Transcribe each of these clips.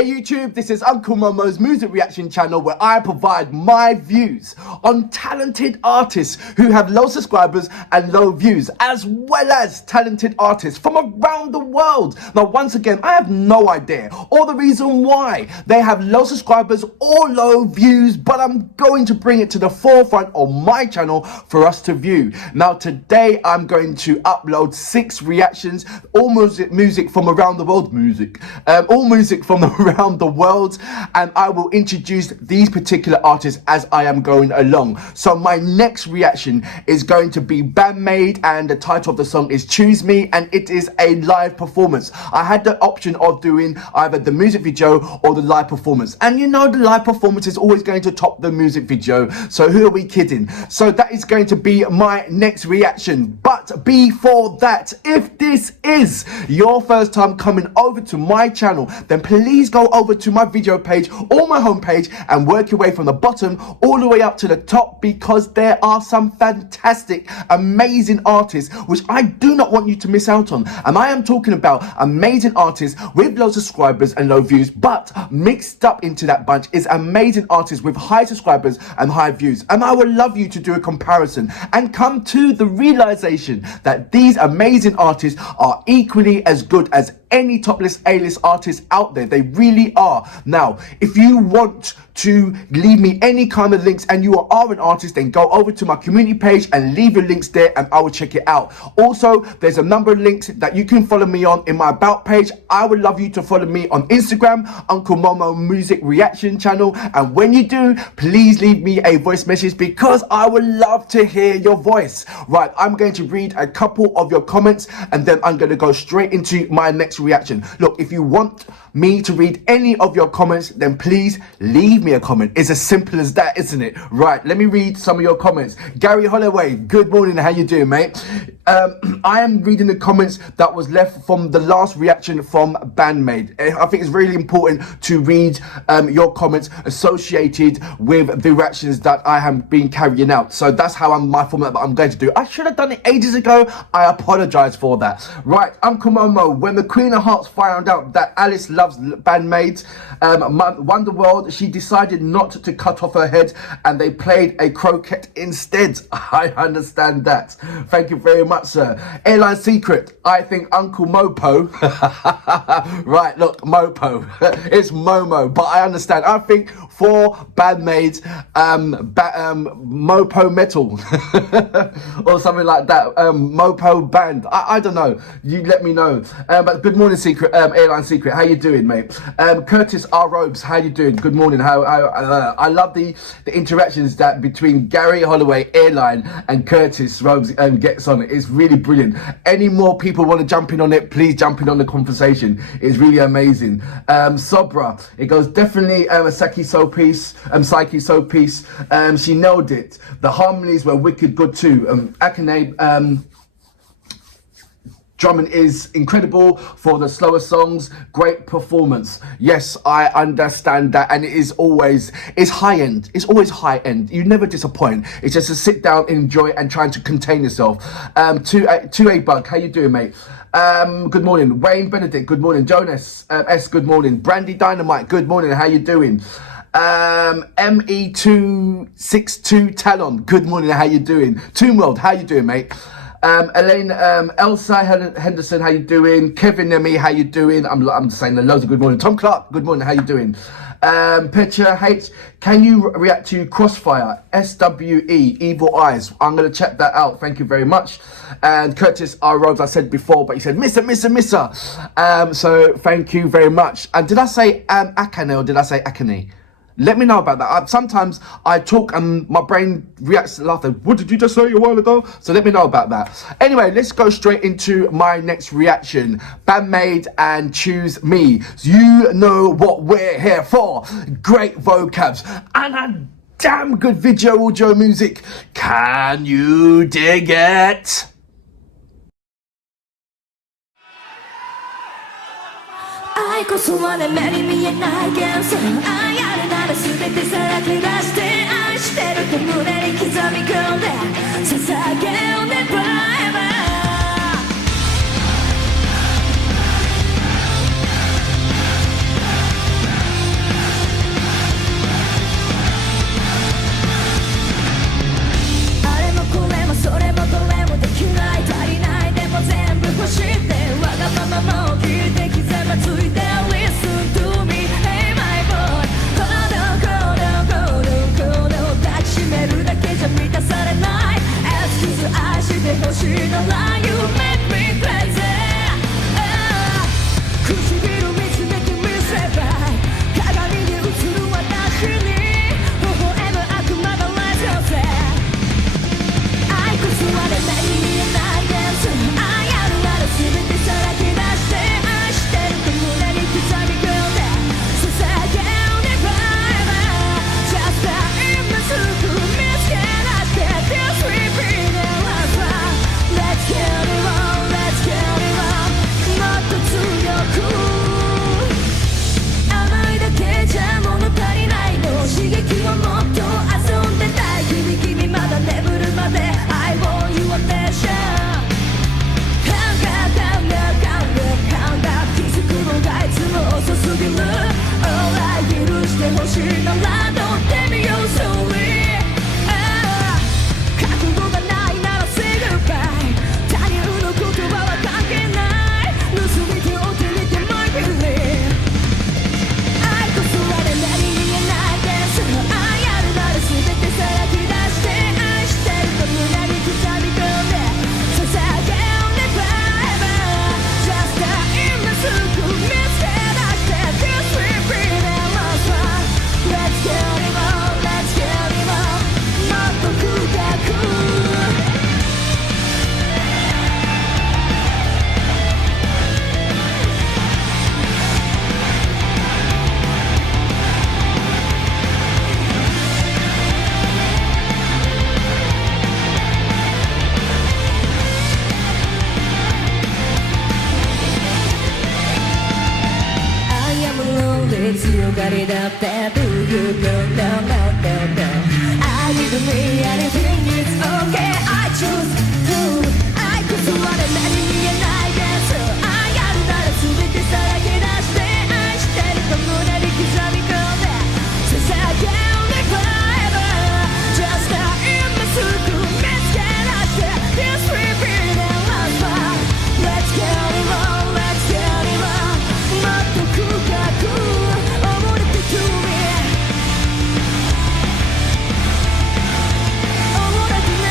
Hey YouTube, this is Uncle Momo's music reaction channel where I provide my views on talented artists who have low subscribers and low views, as well as talented artists from around the world. Now once again, I have no idea or the reason why they have low subscribers or low views, but I'm going to bring it to the forefront on my channel for us to view. Now today I'm going to upload 6 reactions, all music from around the world, all music from around the world, and I will introduce these particular artists as I am going along. So my next reaction is going to be BAND-MAID, and the title of the song is Choose Me, and it is a live performance. I had the option of doing either the music video or the live performance, and you know the live performance is always going to top the music video, so who are we kidding? So that is going to be my next reaction. But before that, if this is your first time coming over to my channel, then please go over to my video page or my homepage and work your way from the bottom all the way up to the top, because there are some fantastic, amazing artists which I do not want you to miss out on. And I am talking about amazing artists with low subscribers and low views, but mixed up into that bunch is amazing artists with high subscribers and high views. And I would love you to do a comparison and come to the realization that these amazing artists are equally as good as any top-list A-list artists out there. They really are. Now, if you want to leave me any kind of links and you are an artist, then go over to my community page and leave your links there and I will check it out. Also, there's a number of links that you can follow me on in my about page. I would love you to follow me on Instagram, Uncle Momo Music Reaction Channel, and when you do, please leave me a voice message because I would love to hear your voice. Right, I'm going to read a couple of your comments and then I'm going to go straight into my next reaction. Look, if you want me to read any of your comments, then please leave me a comment. It's as simple as that, isn't it? Right, let me read some of your comments. Gary Holloway, good morning, how you doing, mate? I am reading the comments that was left from the last reaction from BAND-MAID. I think it's really important to read your comments associated with the reactions that I have been carrying out. So that's how my format that I'm going to do. I should have done it ages ago. I apologize for that. Right, Uncle Momo, when the Queen of Hearts found out that Alice loves BAND-MAID, Wonderworld, she decided not to cut off her head and they played a croquet instead. I understand that. Thank you very much, sir. Airline Secret, I think Uncle Mopo right, look, Mopo it's Momo, but I understand. I think for BAND-MAID, Mopo Metal or something like that, Mopo Band, I don't know, you let me know. But good morning, Secret, Airline Secret, how you doing, mate? Curtis R. Robes, how you doing? Good morning. I love the interactions that between Gary Holloway, Airline, and Curtis Robes gets on it. It's really brilliant. Any more people want to jump in on it, please jump in on the conversation. It's really amazing. Sobra, it goes definitely a Psyche Soul piece. She nailed it. The harmonies were wicked good too. Akane, drumming is incredible for the slower songs. Great performance. Yes, I understand that, and it's high end. It's always high end. You never disappoint. It's just to sit down, enjoy, and trying to contain yourself. 2A Bug, how you doing, mate? Good morning. Wayne Benedict, good morning. Jonas S, good morning. Brandy Dynamite, good morning. How you doing? ME262 Talon, good morning. How you doing? Tomb World, how you doing, mate? Elaine, Elsa Henderson, how you doing? Kevin Nemi, how you doing? I'm just saying loads of good morning. Tom Clark, good morning, how you doing? Picture H, can you react to Crossfire? SWE, Evil Eyes. I'm going to check that out. Thank you very much. And Curtis R. Rhodes, I said before, but he said, Missa. So thank you very much. And did I say Akane or did I say Akane? Let me know about that. Sometimes I talk and my brain reacts to laughter. What did you just say a while ago? So let me know about that. Anyway, let's go straight into my next reaction. BAND-MAID and Choose Me. You know what we're here for. Great vocabs and a damn good video audio music. Can you dig it? I こそはね目に見えない幻想愛あるなら全てさらけ出して愛してると胸に刻み込んで捧げよう Never ever してほしいなら You make me crazy 唇見つめてみせば鏡に映る私に微笑む悪魔の Let's go say 愛こそあれ目に見えないです。愛あるなら全てさらけ出して愛してると胸に刻み込んで捧げる Never Just a impossible 見つけ出して This repeat and last one Let's get it on Let's get it on もっと強く甘いだけじゃ物足りないの刺激をもっと遊んでたい君まだ眠るまで I want your attention 考え気づくのがいつも遅すぎる Alright 許してほしいならどうってみよう Sorry 覚悟がないなら Say goodbye 他人の言葉は関係ない盗み手を手にて My feeling 愛こそあれ目に見えないです愛あるなら全てさらけ出して愛してると胸に刻み込んで捧げる Never Just a impossible 見つけ出して This repeat and last one Let's get it on Let's get it on もっと深くI am lonely 強がりだって Do you know no no no no I need me anything it's okay I choose to 愛こそあれ目に見えないです愛あるなら全てさらけ出して愛してると胸に刻み込んで捧げる Never Just a impossible 見つけ出して This repeat and last one Let's get it on Let's get it on もっと深く溺れて to me 溺れてね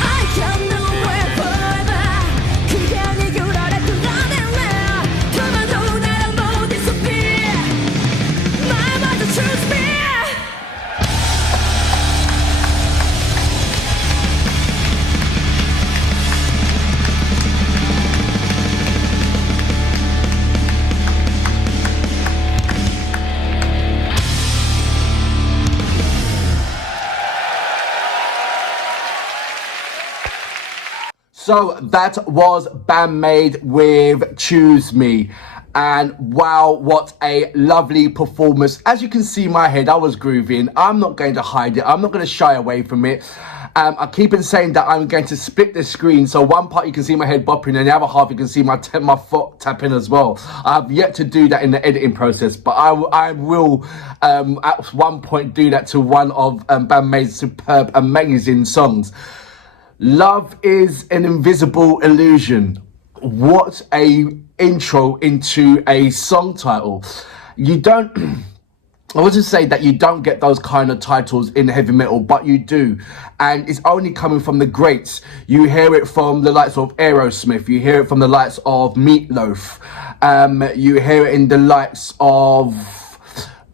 I can't know where forever 気が握られて Running around 戸惑うならもう disappear My mother choose me So that was BAND-MAID with Choose Me. And wow, what a lovely performance. As you can see my head, I was grooving. I'm not going to hide it. I'm not going to shy away from it. I keep on saying that I'm going to split the screen. So one part you can see my head bopping and the other half you can see my foot tapping as well. I've yet to do that in the editing process, but I will at one point do that to one of BAND-MAID's superb, amazing songs. Love is an invisible illusion. What a intro into a song title. You don't I wasn't saying that you don't get those kind of titles in heavy metal, but you do. And it's only coming from the greats. You hear it from the likes of Aerosmith. You hear it from the likes of Meatloaf. You hear it in the likes of...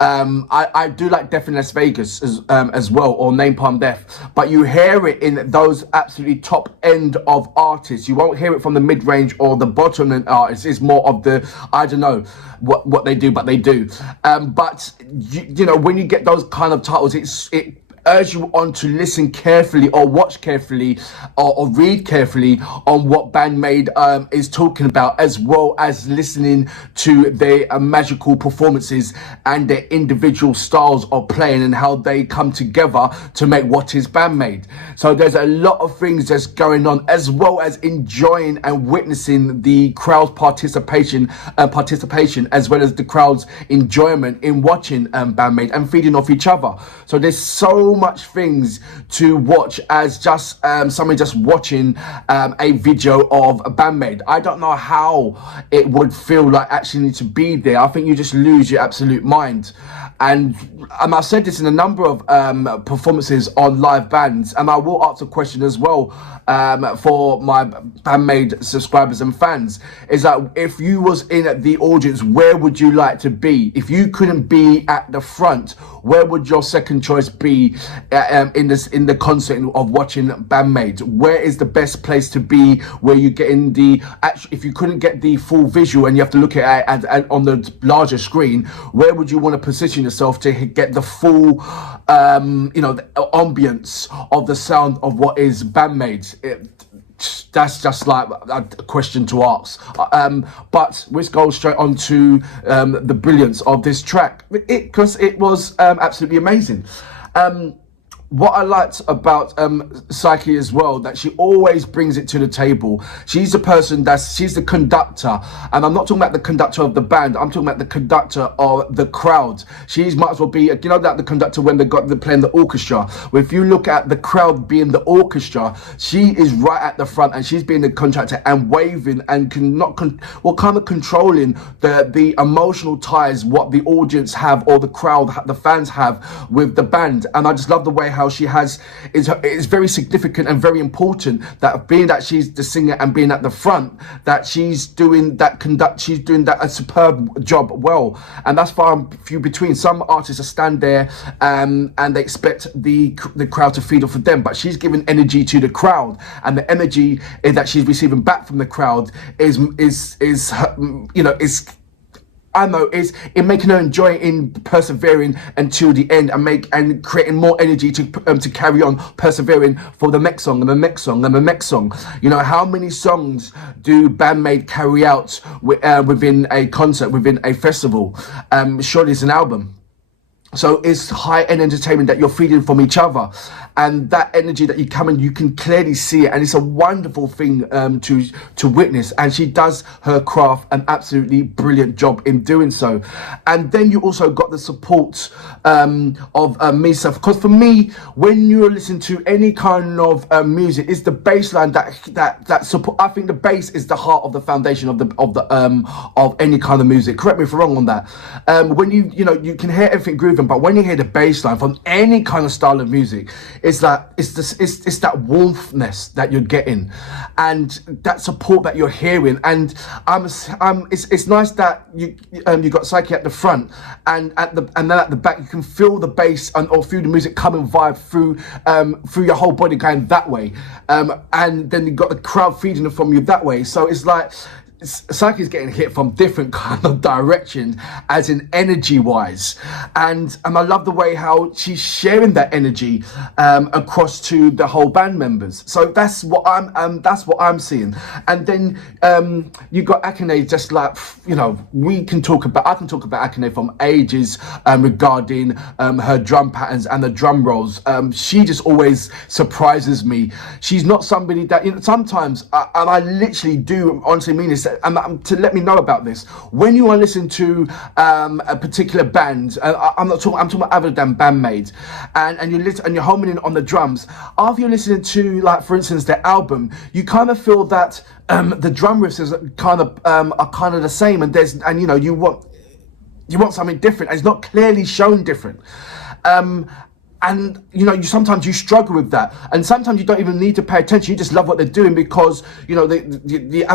I do like Death in Las Vegas as well, or Napalm Death, but you hear it in those absolutely top end of artists. You won't hear it from the mid-range or the bottom end artists. It's more of the, I don't know what they do, but they do. But you know, when you get those kind of titles, it urge you on to listen carefully or watch carefully or read carefully on what BAND-MAID is talking about, as well as listening to their magical performances and their individual styles of playing and how they come together to make what is BAND-MAID. So there's a lot of things that's going on, as well as enjoying and witnessing the crowd's participation, as well as the crowd's enjoyment in watching BAND-MAID and feeding off each other. So there's so so much things to watch as just somebody just watching a video of a BAND-MAID. I don't know how it would feel like actually to be there. I think you just lose your absolute mind. And I've said this in a number of performances on live bands, and I will ask a question as well for my BAND-MAID subscribers and fans, is that if you was in the audience, where would you like to be? If you couldn't be at the front, where would your second choice be in the concert of watching BAND-MAID? Where is the best place to be where you get in the if you couldn't get the full visual and you have to look at it on the larger screen, where would you want to position yourself to get the full the ambience of the sound of what is BAND-MAID? That's just like a question to ask. But let's go straight on to the brilliance of this track, because it was absolutely amazing. What I liked about Psyche as well, that she always brings it to the table. She's the person she's the conductor, and I'm not talking about the conductor of the band, I'm talking about the conductor of the crowd. She's might as well be, that the conductor when they're playing the orchestra. Well, if you look at the crowd being the orchestra, she is right at the front, and she's being the conductor and waving and kind of controlling the emotional ties what the audience have, or the crowd, the fans have with the band. And I just love the way how she is very significant and very important, that being that she's the singer and being at the front, that she's doing that a superb job well. And that's far and few between. Some artists stand there and they expect the crowd to feed off of them, but she's giving energy to the crowd, and the energy that she's receiving back from the crowd is in making her enjoy it, in persevering until the end, and creating more energy to carry on persevering for the next song and the next song and the next song. How many songs do BAND-MAID carry out within a concert, within a festival? Surely it's an album. So it's high-end entertainment that you're feeding from each other, and that energy that you come in, you can clearly see it, and it's a wonderful thing to witness. And she does her craft an absolutely brilliant job in doing so. And then you also got the support of Misa, because for me, when you're listening to any kind of music, it's the bass line that support. I think the bass is the heart of the foundation of any kind of music. Correct me if I'm wrong on that. When you can hear everything grooving, but when you hear the bass line from any kind of style of music, it's that warmthness that you're getting, and that support that you're hearing. And it's nice that you got Psyche at the front, and then at the back you can feel the bass or feel the music coming vibe through your whole body going that way, and then you got the crowd feeding it from you that way. So it's like Psyche is getting hit from different kind of directions, as in energy wise, and I love the way how she's sharing that energy across to the whole band members. So that's what I'm seeing. And then you got Akane, just like I can talk about Akane from ages regarding her drum patterns and the drum rolls. She just always surprises me. She's not somebody that sometimes and I literally do honestly mean this. To let me know about this, when you are listening to a particular band, I'm talking about other than BAND-MAID, and you're homing in on the drums. After you're listening to, like, for instance, their album, you kind of feel that the drum riffs are kind of the same, and you want something different, and it's not clearly shown different. And you sometimes you struggle with that, and sometimes you don't even need to pay attention. You just love what they're doing because the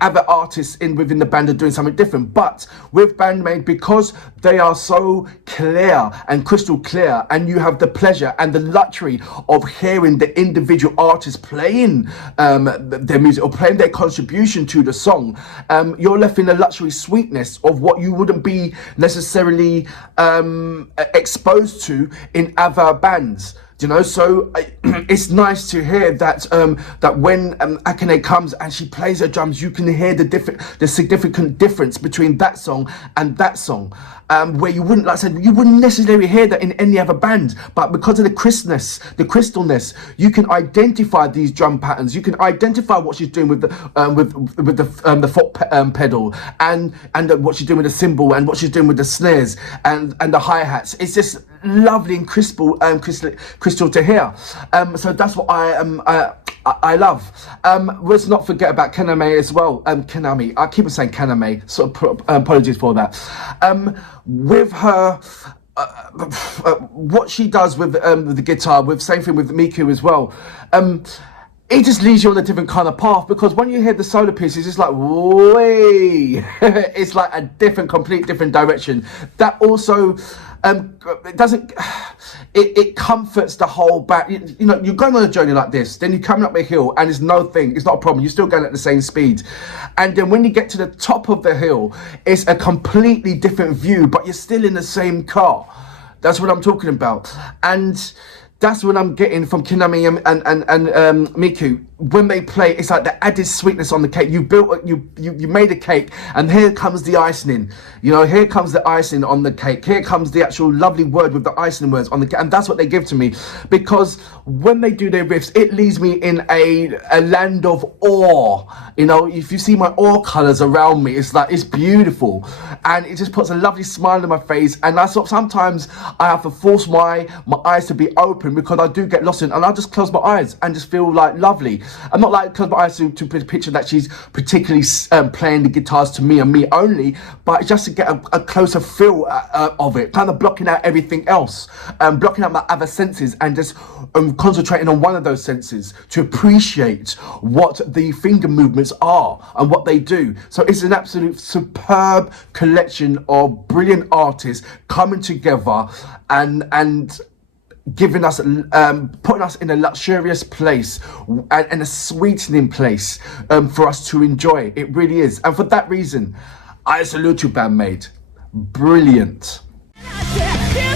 other artists within the band are doing something different. But with BAND-MAID, because they are so clear and crystal clear, and you have the pleasure and the luxury of hearing the individual artists playing their music or playing their contribution to the song, you're left in the luxury sweetness of what you wouldn't be necessarily exposed to in other bands. So it's nice to hear that that when Akane comes and she plays her drums, you can hear the significant difference between that song and that song. where you wouldn't, like I said, you wouldn't necessarily hear that in any other band, but because of the crispness, the crystalness, you can identify these drum patterns. You can identify what she's doing with the foot pedal, and what she's doing with the cymbal, and what she's doing with the snares and the hi-hats. It's just lovely and crystal to hear. So that's what I love. Let's not forget about Kaname as well. Kaname, I keep on saying Kaname, so apologies for that. With her, what she does with the guitar, with same thing with Miku as well. It just leads you on a different kind of path, because when you hear the solo pieces, it's like, way, it's like a complete different direction. That also, it comforts the whole back. You know, you're going on a journey like this, then you're coming up a hill, and it's not a problem. You're still going at the same speed. And then when you get to the top of the hill, it's a completely different view, but you're still in the same car. That's what I'm talking about. And that's what I'm getting from Kinami and Miku. When they play, it's like the added sweetness on the cake. You made a cake, and here comes the icing. You know, here comes the icing on the cake. Here comes the actual lovely word with the icing words on the cake, and that's what they give to me. Because when they do their riffs, it leaves me in a land of awe. You know, if you see my awe colors around me, it's like, it's beautiful, and it just puts a lovely smile on my face. And sometimes I have to force my eyes to be open, because I do get lost in, and I just close my eyes and just feel like lovely. I'm not like close my eyes to picture that she's particularly playing the guitars to me and me only, but just to get a closer feel of it, kind of blocking out everything else, blocking out my other senses, and just concentrating on one of those senses to appreciate what the finger movements are and what they do. So it's an absolute superb collection of brilliant artists coming together and giving us, putting us in a luxurious place and a sweetening place for us to enjoy. It really is. And for that reason, I salute you, BAND-MAID. Brilliant. Yeah.